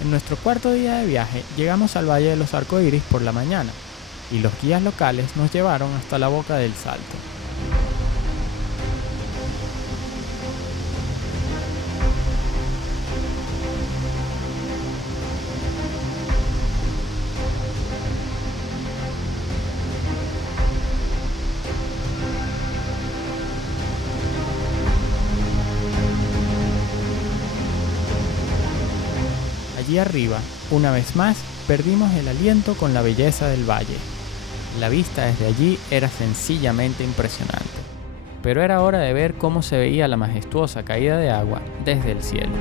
En nuestro cuarto día de viaje llegamos al Valle de los Arcoíris por la mañana y los guías locales nos llevaron hasta la boca del Salto. Allí arriba, una vez más, perdimos el aliento con la belleza del valle. La vista desde allí era sencillamente impresionante, pero era hora de ver cómo se veía la majestuosa caída de agua desde el cielo.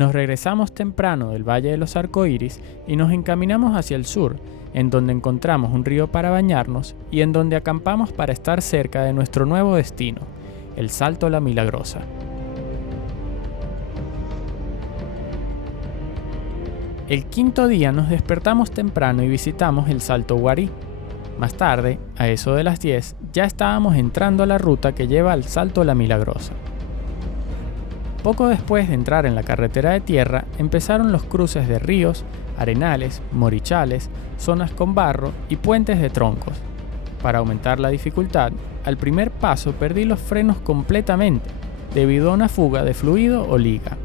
Nos regresamos temprano del Valle de los Arcoíris y nos encaminamos hacia el sur, en donde encontramos un río para bañarnos y en donde acampamos para estar cerca de nuestro nuevo destino, el Salto La Milagrosa. El quinto día nos despertamos temprano y visitamos el Salto Guarí. Más tarde, a eso de las 10, ya estábamos entrando a la ruta que lleva al Salto La Milagrosa. Poco después de entrar en la carretera de tierra, empezaron los cruces de ríos, arenales, morichales, zonas con barro y puentes de troncos. Para aumentar la dificultad, al primer paso perdí los frenos completamente, debido a una fuga de fluido o liga.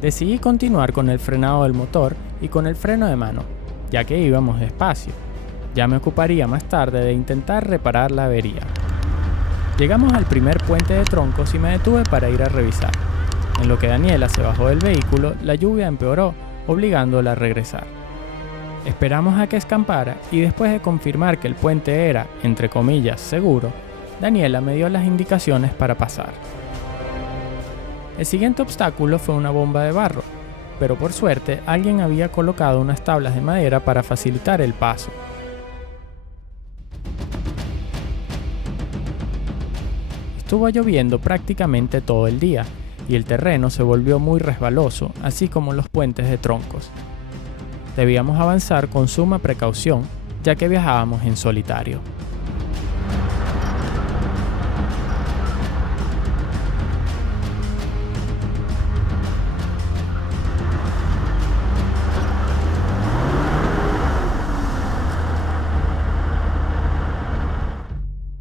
Decidí continuar con el frenado del motor y con el freno de mano, ya que íbamos despacio. Ya me ocuparía más tarde de intentar reparar la avería. Llegamos al primer puente de troncos y me detuve para ir a revisar. En lo que Daniela se bajó del vehículo, la lluvia empeoró, obligándola a regresar. Esperamos a que escampara y después de confirmar que el puente era, entre comillas, seguro, Daniela me dio las indicaciones para pasar. El siguiente obstáculo fue una bomba de barro, pero por suerte alguien había colocado unas tablas de madera para facilitar el paso. Estuvo lloviendo prácticamente todo el día, y el terreno se volvió muy resbaloso, así como los puentes de troncos. Debíamos avanzar con suma precaución, ya que viajábamos en solitario.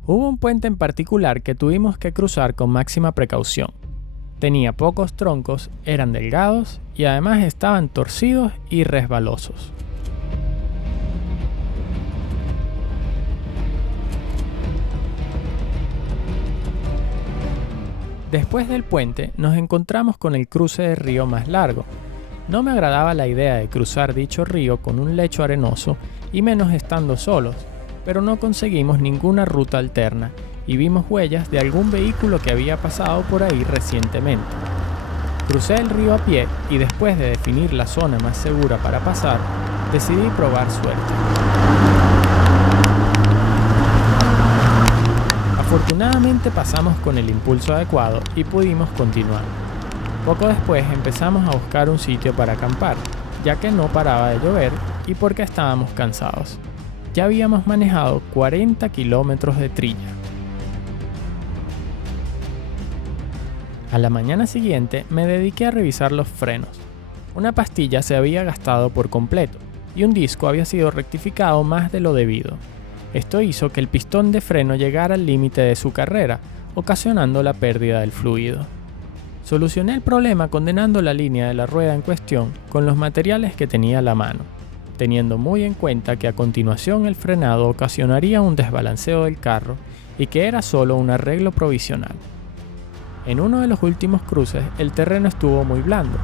Hubo un puente en particular que tuvimos que cruzar con máxima precaución. Tenía pocos troncos, eran delgados y además estaban torcidos y resbalosos. Después del puente nos encontramos con el cruce de río más largo. No me agradaba la idea de cruzar dicho río con un lecho arenoso y menos estando solos, pero no conseguimos ninguna ruta alterna y vimos huellas de algún vehículo que había pasado por ahí recientemente. Crucé el río a pie y después de definir la zona más segura para pasar, decidí probar suerte. Afortunadamente pasamos con el impulso adecuado y pudimos continuar. Poco después empezamos a buscar un sitio para acampar, ya que no paraba de llover y porque estábamos cansados. Ya habíamos manejado 40 kilómetros de trilla. A la mañana siguiente me dediqué a revisar los frenos. Una pastilla se había gastado por completo y un disco había sido rectificado más de lo debido. Esto hizo que el pistón de freno llegara al límite de su carrera, ocasionando la pérdida del fluido. Solucioné el problema condenando la línea de la rueda en cuestión con los materiales que tenía a la mano, teniendo muy en cuenta que a continuación el frenado ocasionaría un desbalanceo del carro y que era solo un arreglo provisional. En uno de los últimos cruces el terreno estuvo muy blando.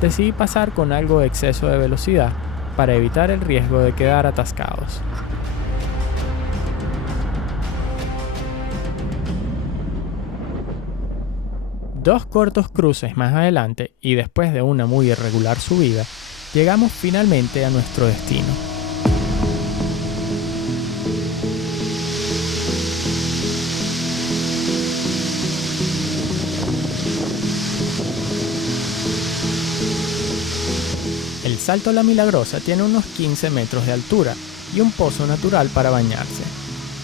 Decidí pasar con algo de exceso de velocidad para evitar el riesgo de quedar atascados. Dos cortos cruces más adelante y después de una muy irregular subida, llegamos finalmente a nuestro destino. El Salto La Milagrosa tiene unos 15 metros de altura y un pozo natural para bañarse.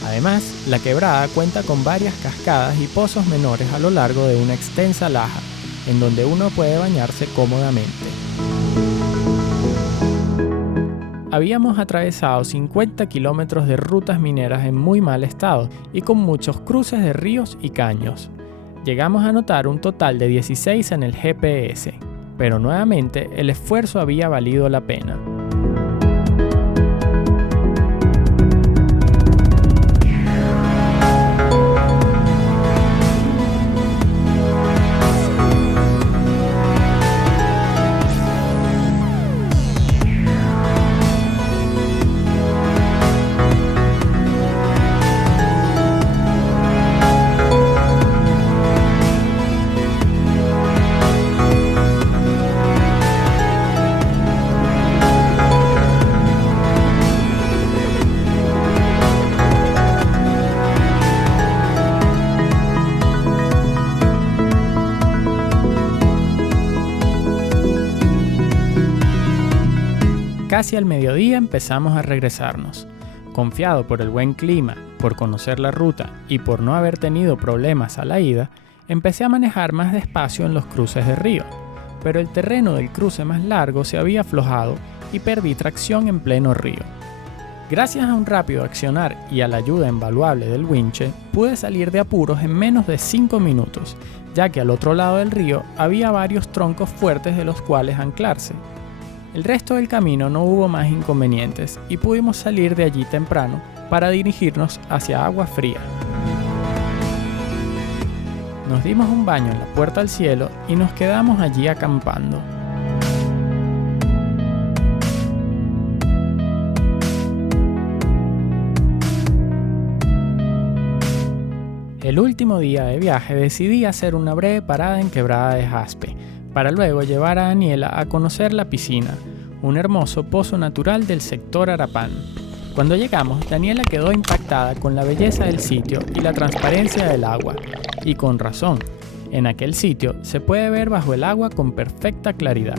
Además, la quebrada cuenta con varias cascadas y pozos menores a lo largo de una extensa laja, en donde uno puede bañarse cómodamente. Habíamos atravesado 50 kilómetros de rutas mineras en muy mal estado y con muchos cruces de ríos y caños. Llegamos a notar un total de 16 en el GPS. Pero nuevamente el esfuerzo había valido la pena. Casi al mediodía empezamos a regresarnos. Confiado por el buen clima, por conocer la ruta y por no haber tenido problemas a la ida, empecé a manejar más despacio en los cruces de río, pero el terreno del cruce más largo se había aflojado y perdí tracción en pleno río. Gracias a un rápido accionar y a la ayuda invaluable del winche, pude salir de apuros en menos de 5 minutos, ya que al otro lado del río había varios troncos fuertes de los cuales anclarse. El resto del camino no hubo más inconvenientes y pudimos salir de allí temprano para dirigirnos hacia Agua Fría. Nos dimos un baño en la Puerta al Cielo y nos quedamos allí acampando. El último día de viaje decidí hacer una breve parada en Quebrada de Jaspe, para luego llevar a Daniela a conocer la piscina, un hermoso pozo natural del sector Arapán. Cuando llegamos, Daniela quedó impactada con la belleza del sitio y la transparencia del agua, y con razón, en aquel sitio se puede ver bajo el agua con perfecta claridad.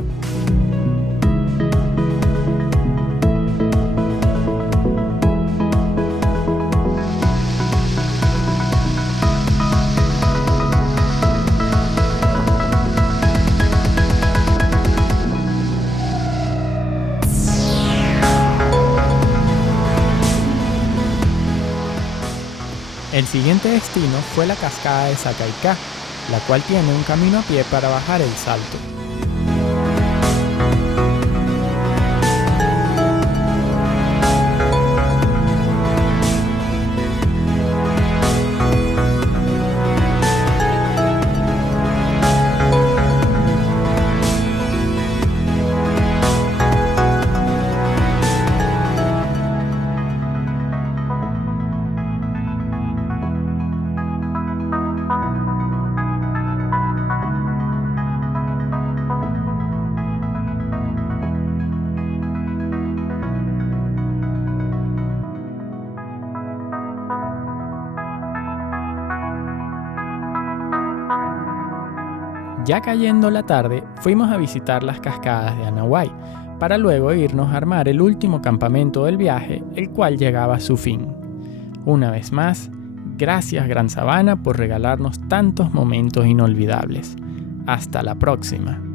El siguiente destino fue la cascada de Sacaicá, la cual tiene un camino a pie para bajar el salto. Ya cayendo la tarde, fuimos a visitar las cascadas de Anahuay, para luego irnos a armar el último campamento del viaje, el cual llegaba a su fin. Una vez más, gracias Gran Sabana por regalarnos tantos momentos inolvidables. Hasta la próxima.